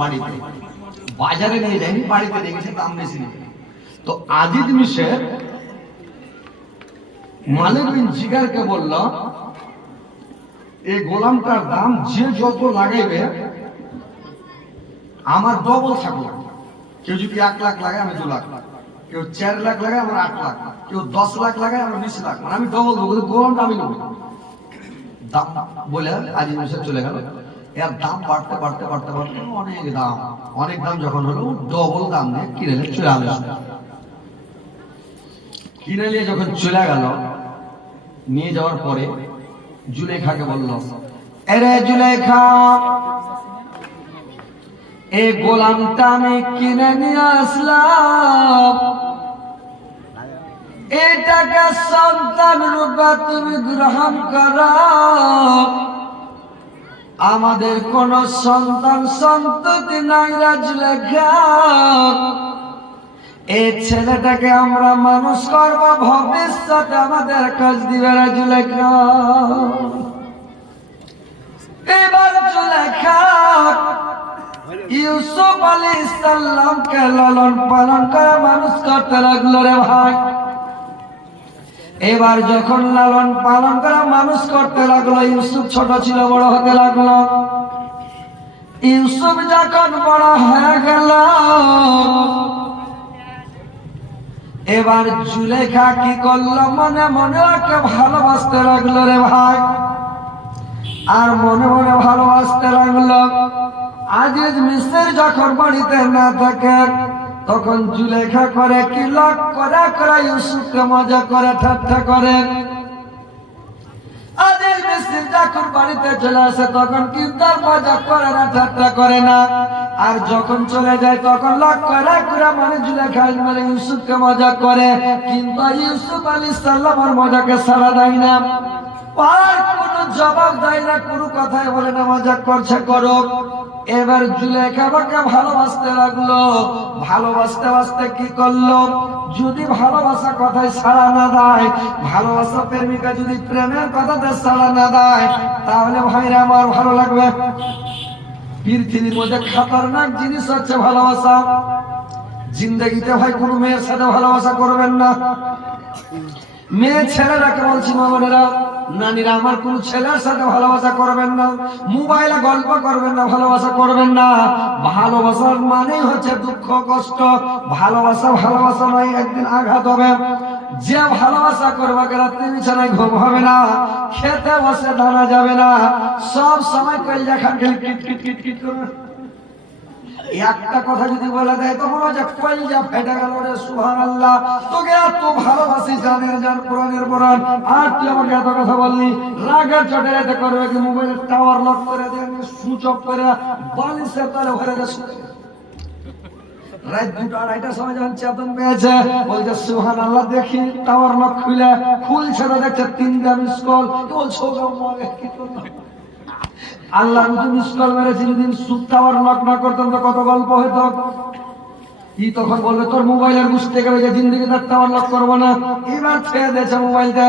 বাড়িতে, বাজারে নিয়ে যায়নি, বাড়িতে দেখেছে দাম বেশি নেই। তো আজিজ মিশর মালিক বিন জিগারকে বলল, এই গোলামটার দাম যে যত লাগাইবে আমার ডবল থাকলো। কেউ যদি 1 লাখ লাগায় আমি 2 লাখ, কেউ 4 লাখ লাগায় আমার 8 লাখ, কেউ 10 লাখ লাগায় আমার 20 লাখ, মানে আমি ডবল দেবো, গোলামটা আমি নেবো। দাম বলে আজিজ মিশর চলে গেল। এর দাম বাড়তে বাড়তে বাড়তে বাড়তে অনেক দাম যখন হলো, ডবল দাম দিয়ে কিনে নিয়ে চলে আসলো। কিনে নিয়ে যখন চলে গেল, নিয়ে যাওয়ার পরে জুলেখাকে বলল, এরে জুলেখা, এই গোলামটা আমি কিনে নিয়ে আসলাম, এটাকে সন্তান রূপে তুমি গ্রহণ করো। আমাদের কোন সন্তান সন্ততি নাই রে জুলেখা, এই ছেলেটাকে আমরা মানুষ করব, ভবিষ্যতে আমাদের কাজ দিবে রে জুলেখা। এবার জুলেখা ইউসুফ আলাইহিস সালামকে লালন পালন করে মানুষ করতে লাগলো রে ভাই। এবার যখন লালন পালন করে মানুষ করতে লাগলো, ইউসুফ ছোট ছিল, বড় হতে লাগলো। ইউসুফ যখন বড় হয়ে গেল, এবার জুলেখা কি করলো, মনে মনে ওকে ভালোবাসতে লাগলো রে ভাই, আর মনে মনে ভালোবাসতে লাগলো। আজিজ মিশর যখন বাড়িতে না থাকে, তখন জুলেখা করে কি, লক করে করে ইউসুফকে মজা করে, ঠাট্টা করে। আজিজ মিশর যখন বাড়িতে চলে আসে, তখন কিন্তু মজা করে না, ঠাট্টা করে না। আর যখন চলে যায়, তখন লক করে করে মানে জুলেখা মানে ইউসুফকে মজা করে, কিন্তু ইউসুফ আলাইহিস সালামের মজাকে সাড়া দেয় না, আর কোনো জবাব দেয় না, কোনো কথাই বলে না, মজা করছে করো। এবার জুলেখা বাকে ভালোবাসতে লাগলো। ভালোবাসতে বাসতে কি করলো, যদি ভালোবাসা কথায় সাড়া না দেয়, ভালোবাসা প্রেমিকা যদি প্রেমের কথাতে সাড়া না দেয়, তাহলে ভাইরা আমার ভালো লাগবে? পৃথিবীর মধ্যে খতরনাক জিনিস হচ্ছে ভালোবাসা। জিন্দগিতে ভাই কোন মেয়ের সাথে ভালোবাসা করবেন না। মেয়ে ছেলেরাকে বলছি, মামনেরা, নানিরা, আমার কোন ছেলের সাথে ভালোবাসা করবেন না, মোবাইলে গল্প করবেন না, ভালোবাসা করবেন না। ভালোবাসার মানেই হচ্ছে দুঃখ কষ্ট। ভালোবাসা ভালোবাসা নয়, একদিন আঘাত হবে। যে ভালোবাসা করবে, রাত্রি বিছানায় ঘুম হবে না, খেতে বসে দানা যাবে না, সব সময় কইলা খান খেলে কিট কিট কিট কিট করবে। একটা কথা যদি বলে দেয়, তখন ওই যে কইলা ফেটে গেল রে, সুবহানাল্লাহ, তোকে এত ভালোবাসি, জানের জান, কোরআনের কোরআন, আর তুই আমাকে এত কথা বললি। রাগের চোটে এতে করবে কি, মোবাইলের টাওয়ার লক করে দেন, সুইচ অফ করে বালিশের তলে ভরে দেয়। রাত 2টা-2:30টার সময় যখন চেতন পেয়েছে, বলছে সুবহানাল্লাহ, দেখি টাওয়ার লক খুলছে না, দেখছে 3টা মিস কল। বলছো কি করলাম, আল্লাহ মিস কল মেরেছি, যদি টাওয়ার লক না করতাম তো কত গল্প হইতো। ই তখন বলবে, তোর মোবাইলের বুঝতে গেলে যে জিন্দগি তার টাওয়ার লক করবো না। এবার ছেড়ে দিয়েছে মোবাইলটা,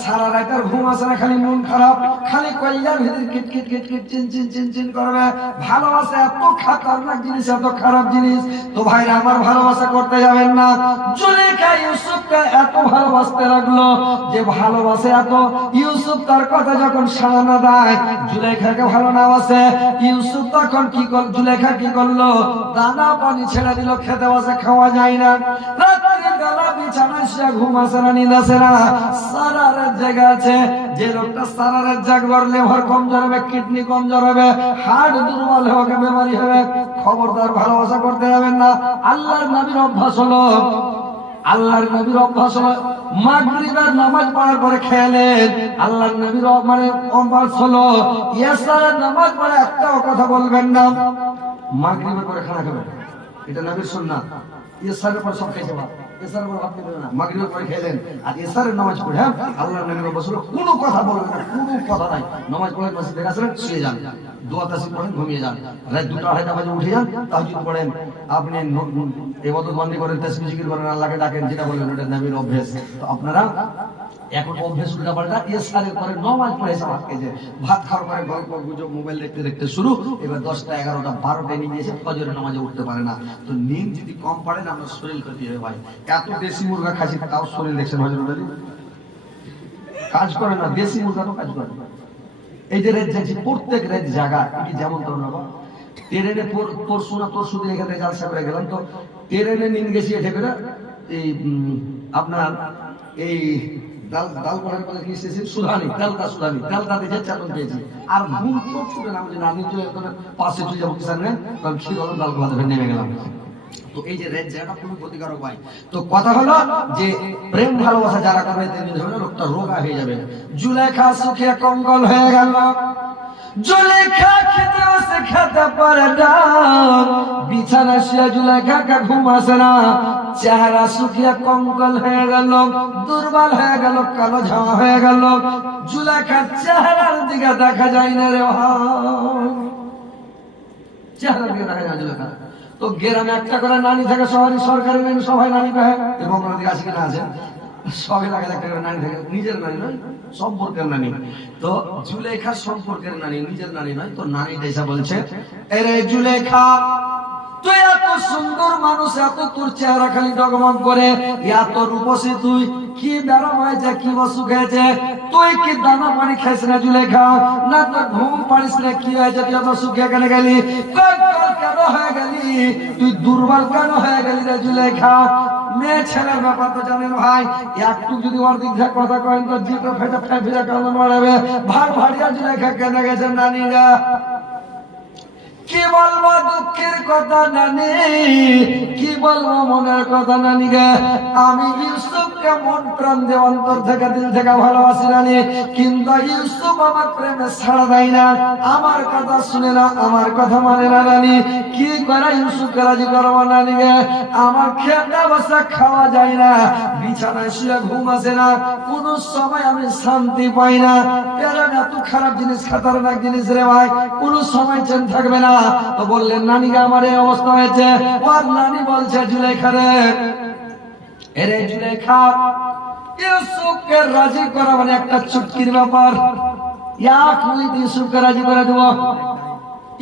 সারা রাত আর ঘুম আসে না, খালি মন খারাপ, খালি কইলার ভিতরে কিট কিট কিট কিট চিন চিন চিন চিন করবে। ভালোবাসা এত খাতারনাক জিনিস, এত খারাপ জিনিস। তো ভাইরা আমার, ভালোবাসা করতে যাবেন না। জুলেখা ইউসুফকে এত ভালোবাসতে লাগলো যে ভালোবাসে এত, ইউসুফ তার কথা যখন সাড়া না দেয়, জুলেখাকে ভালো না বাসে, ইউসুফ তখন কি করল, জুলেখা কি করলো, দানা পানি ছেড়ে দিল, খেতে বসে খাওয়া যায় না। রাত্রি বেলা বিছানায় শুয়ে ঘুম আসে না, নিদ আসে না। সারা রাত জেগে আছে। যে লোকটা সারা রাত জাগবে, লিভার কমজোর হবে, কিডনি কমজোর হবে, হার্ট দুর্বল হবে, বেমারি হবে। খবরদার ভালোবাসা করতে যাবেন না। আল্লাহর নবীর অভ্যাস হলো, আল্লাহর নবীর অভ্যাস হলো মাগরিবের নামাজ পড়ার পরে খেলেন। আল্লাহর নবীর মানে অভ্যাস হলো ইয়াসারের নামাজ পড়ে একটাও কথা বলবেন না, মাগরিবের পরে খানা খাবেন। এটা নবীর সুন্নাত। ইয়াসারের পর সব খেয়ে যাওয়া, এসার পর ভাত খেলেন না, মাগরিবের পরে খেলেন, আর এসারের নামাজ পড়ে হ্যাঁ আল্লাহর নবী বসলো, কোনো কথা বলবেন না, কোনো কথা নাই, নামাজ পড়ে মসজিদে আসলেন, শুয়ে যান, দোয়া তাসবিহ পড়েন, ঘুমিয়ে যান, রাত 2টা 2:30 বাজে উঠে যান, তাহাজ্জুদ পড়েন, আপনি ইবাদত বন্দেগী করেন, তাসবিহ জিকির করেন, আল্লাহকে ডাকেন, যেটা বললেন ওটা নবীর অভ্যাস। তো আপনারা এখন অভ্যাস উল্টা পাল্টা, এসারের পরে নামাজ পড়ে এসে ভাত খেয়েছে, ভাত খাওয়ার পরে গল্প গুজব মোবাইল দেখতে দেখতে শুরু, এবার 10টা 11টা 12টা নিয়ে গিয়েছে, ফজরের নামাজে উঠতে পারে না। তো নিন যদি কম পড়েন আপনার শরীর ক্ষতি হয় ভাই। এত দেশি মুরগা খাসি তাও শরীর দেখছেন হযরত আলী কাজ করে না, দেশি মুরগা তো কাজ করে না। এই যে রেট যাচ্ছি প্রত্যেক রেট জায়গা কি যেমন তোর না ট্রেনে পরশু না তোর শুধু এখানে জালসা করে গেলাম, তো ট্রেনে নিন গেছি এটা করে এই আপনার এই দাল করার পরে কি স্টেশন সুধানি তেলকা সুধানি তেলকাতে যে চালন পেয়েছি, আর ঘুম চোখ ছুটে না আমি নানি চলে পাশে চলে যাবো কিষানে, কারণ খির হলো ডাল ভাত নেমে গেলাম। তো এই যে রেড জায়গাটা খুবই ক্ষতিকারক ভাই। তো কথা হলো যে প্রেম ভালোবাসা যারা করবে তেমনি ধরবে লোকটা রোগা হয়ে যাবে। জুলেখা সুখে কঙ্গল হয়ে গেল, জুলেখা খেতে বসে খেতে পারে না, বিছানা শুয়ে জুলেখা ঘুম আসে না, চেহারা শুকিয়ে কঙ্গল হয়ে গেল, দুর্বল হয়ে গেল, কালো ঝামা হয়ে গেল, জুলেখার চেহারার দিকে দেখা যায় না রে ভাই, চেহারার দিকে দেখা যায় জুলেখা। তো গ্রামে একটা করে নানি থাকে, সবারই সরকারি নানি, সবাই নানি কহে, এবং নদী আছে কিনা আছে, সবাই লাগে একটা করে নানি থাকে, নিজের নানি নয় সম্পর্কের নানি। তো জুলেখা সম্পর্কের নানি, নিজের নানি নয়। তো নানি এসে বলছে, এরে জুলেখা তুই এত সুন্দর মানুষ, এত তোর চেহারা খালি ডগমগ করে, এত রূপসী, তুই কি ব্যারাম হয়েছে, কি অসুখ হয়েছে, তুই কি দানা পানি খাইস না জুলেখা, না তোর ঘুম পারিস না, কি হয়েছে, তুই এত সুখে কেন গেলি, কেন হয়ে গেলি, তুই দুর্বল কেন হয়ে গেলি রে জুলেখা। মেয়ে ছেলের ব্যাপার তো জানেন ভাই, একটু যদি ওর দিক থেকে কথা কয়েন তো জিটো ফেটে ফেটে কেমন মারাবে, ভার ভারিয়া জুলেখা কেন গেছে নানিরা, কি বলবো দুঃখের কথা নানি, কি বলবো মনের কথা নানি গে, আমি ইউসুফকে মন প্রাণ দিয়ে অন্তর থেকে দিল থেকে ভালোবাসি নানি, কিন্তু ইউসুফ আমার প্রেমে ছাড়া দেয় না, আমার কথা শুনে না, আমার কথা মানে না নানি, কি করে ইউসুফকে রাজি করবো নানি গে, আমার খেতে বসে খাওয়া যায় না, বিছানায় শুয়ে ঘুম আসে না, কোন সময় আমি শান্তি পাই না, প্রেম এত খারাপ জিনিস, খাতারনাক জিনিস রে ভাই, কোন সময় চেন থাকবে না। তো বললেন নানিকে আমার এই অবস্থা হয়েছে, আর নানি বলছে জুলেখা রে, এরে জুলেখা ইউসুফকে রাজি করা মানে একটা চুটকির ব্যাপার, এক মিনিট ইউসুফকে রাজি করে দেবো।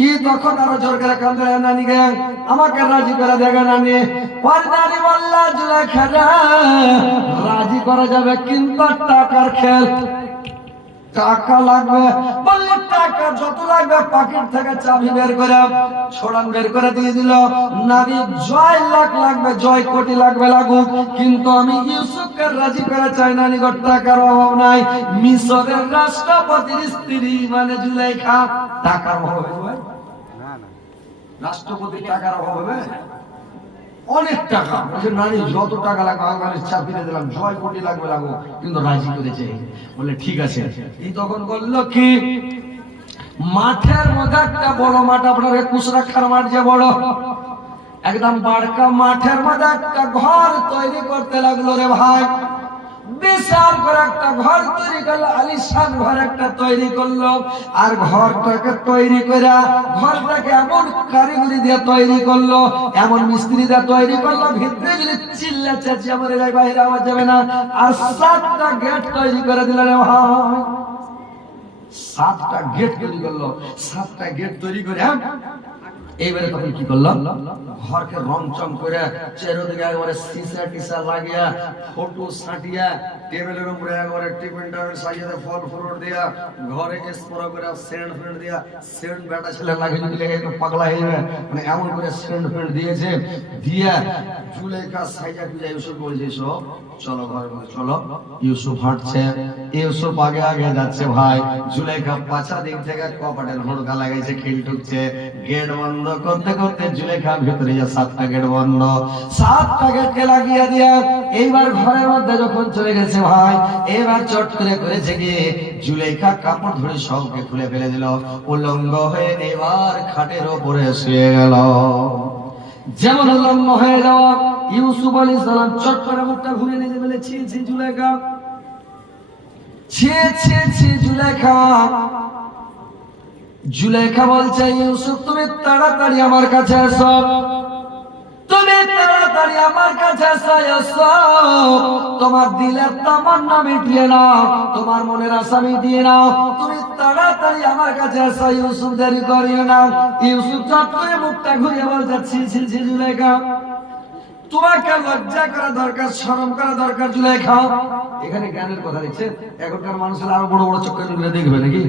ই তখন আরো জোর করে কান্দে, নানিকে আমাকে রাজি করে দেবে নানি। আর নানি বলল জুলেখা রাজি করা যাবে, কিন্তু টাকার খেল, টাকা লাগবে। বললে টাকা যত লাগবে পকেট থেকে চাবি বের করে ছোড়ান বের করে দিয়ে দিল, নারী জয় লাখ লাগবে, জয় কোটি লাগবে লাগুক, কিন্তু আমি ইউসুফকে রাজি করে চাই না, নিকট টাকার অভাব নাই। মিশরের রাষ্ট্রপতির স্ত্রী মানে জুলেখা, টাকার অভাব হবে? রাষ্ট্রপতির টাকার অভাব হবে? অনেক টাকা, নারী যত টাকা লাগবে আমি চাপিয়ে দিলাম, জয় কোটি লাগবে লাগো, কিন্তু রাজি করেছে। বলে ঠিক আছে। এই তখন বলল কি, মাঠের মধ্যে একটা বড় মাঠ, আপনার 21 রাখার মাঠ যে বড়, একদম বাড়কা মাঠের মধ্যে একটা ঘর তৈরি করতে লাগলো রে ভাই, বিশাল করে একটা ঘর তৈরি করলো, আলিশান ঘর একটা তৈরি করলো, আর ঘরটাকে তৈরি করে ঘরটাকে এমন কারিগরি দিয়ে তৈরি করলো, এমন মিস্ত্রি দিয়ে তৈরি করলো, ভিতরে যদি চিল্লা চেঁচিয়ে মরে যায় বাইরে আওয়াজ যাবে না, আর 7টা গেট তৈরি করে দিল রে ভাই, 7টা গেট তৈরি করলো, 7টা গেট তৈরি করে এইবারে তখন কি করলাম, ঘরকে রং চং করে চারিদিকে একবারে সিসা টিসা লাগিয়া, ফটো সাটিয়া, টেবিলের উপরে একবারে টিফিন টাইম সাজিয়ে ফল ফ্রুট দিয়া, ঘরে স্প্রে করে সেন্ট ফ্রেন্ড দিয়া, সেন্ট বেটা ছেলে লাগিয়ে দিলে একটু পাগলা হয়ে যাবে, মানে এমন করে সেন্ট ফ্রেন্ড দিয়েছে, দিয়া জুলেখা সাইজা পূজা ইউসুফ বলছে সব চলো ঘরে চলো, ইউসুফ হাঁটছে, ইউসুফ আগে আগে যাচ্ছে ভাই, জুলেখা পাছা দিক থেকে কপাটের হুড়কা লাগাইছে, খিল ঠুকছে, গেট বন্ধ করতে করতে জুলেখা ভিতরে যা 7টা গেট বন্ধ, 7টা গেটকে লাগিয়ে দিয়া এইবার ঘরের মধ্যে যখন চলে গেছে ভাই, এবার চট করে করেছে কি, জুলেখা কাপড় ধরে সবকে খুলে ফেলে দিল, উলঙ্গ হয়ে এবার খাটের উপরে শুয়ে গেল। যেমন লম্বা হয়ে যাওয়া। ইউসুফ আলাইহিস সালাম চট করে মুখটা ঘুরে নিয়ে বলে, ছি ছি জুলেখা, ছি ছি ছি জুলেখা। জুলেখা বলছে, ইউসুফ তুমি তাড়াতাড়ি আমার কাছে এসো, তুমি তাড়াতাড়ি আমার কাছে এসো, তোমার দিলের তামান্না মিটিয়ে নাও, তোমার মনের আশা মিটিয়ে নাও, তুমি তাড়াতাড়ি আমার কাছে এসো। ইউসুফ দেরি করিও না। ইউসুফ চট করে মুখটা ঘুরিয়ে বলছে, ছি ছি ছি জুলেখা, তোমাকে লজ্জা করা দরকার, শরম করা দরকার জুলেখা। এখানে জ্ঞানের কথা দিচ্ছে। এখনকার মানুষের আরো বড় বড় চোখে দেখবে নাকি,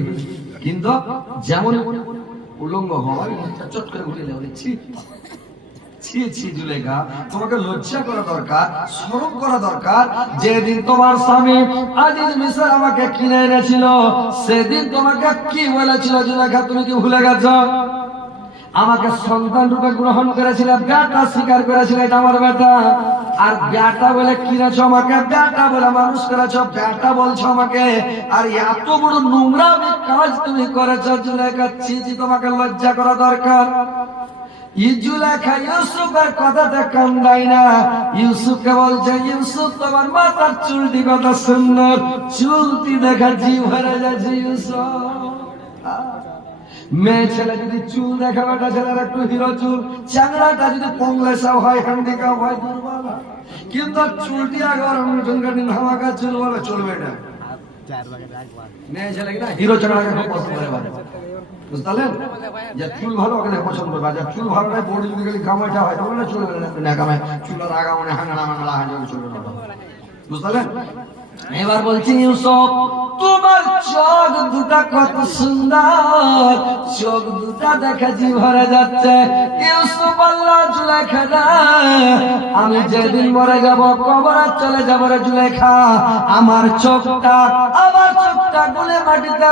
কিন্তু যেমন উলঙ্গ হওয়া চট করে ঘুরিয়ে দেওয়া, ছি ছি ছি জুলেখা, তোমাকে লজ্জা করা দরকার, শরম করা দরকার। যেদিন তোমার স্বামী আজিজ মিশর আমাকে কিনে এনেছিল, সেদিন তোমাকে কি বলেছিল জুলেখা, তুমি কি ভুলে গেছো? আমাকে সন্তান রূপে গ্রহণ করেছিল, বেটা স্বীকার করেছিল এটা আমার বেটা, আর বেটা বলে কিনেছ আমাকে, বেটা বলে মানুষ করেছ, বেটা বলছো আমাকে, আর এত বড় নোংরা কাজ তুমি করেছ জুলেখা, ছি ছি, তোমাকে লজ্জা করা দরকার। জুলেখা ইউসুফের কথাতে কান্দাই না, ইউসুফকে বলছে, ইউসুফ তোমার মাথার চুলটি কত সুন্দর, চুলটি দেখা জিভ ভরে যাচ্ছে ইউসুফ। মেয়ে ছেলে যদি চুল দেখা, বেটা ছেলের একটু হিরো চুল, চ্যাংড়াটা যদি পংলেসা হয়, হ্যান্ডিক্যাপ হয়, দুর্বল, কিন্তু চুলটি একবার ধামাকা চুল বলে চলবে না। মেয়ে ছেলে কিনা হিরো চ্যাংড়াকে খুব পছন্দ করে, বুঝতে পারলেন? যে চুল ভালো ওকে পছন্দ করবে, আর চুল ভালো নয়, বড়ি যদি খালি কামাইটা হয় তখন চলবে না, কামাই চুলের আগা মানে হাঙ্গানা মাঙ্গালা হয় চলবে না, বুঝতে পারলেন? এবার বলছি, ইউসুফ তোমার চোখ দুটা কত সুন্দর, চোখ দুটা দেখা জি ভরে যাচ্ছে। ইউসুফ আল্লাহ, জুলেখা আমি যেদিন মরে যাব, কবরে চলে যাব রে জুলেখা, আমার চোখটা গুলে মাটিতে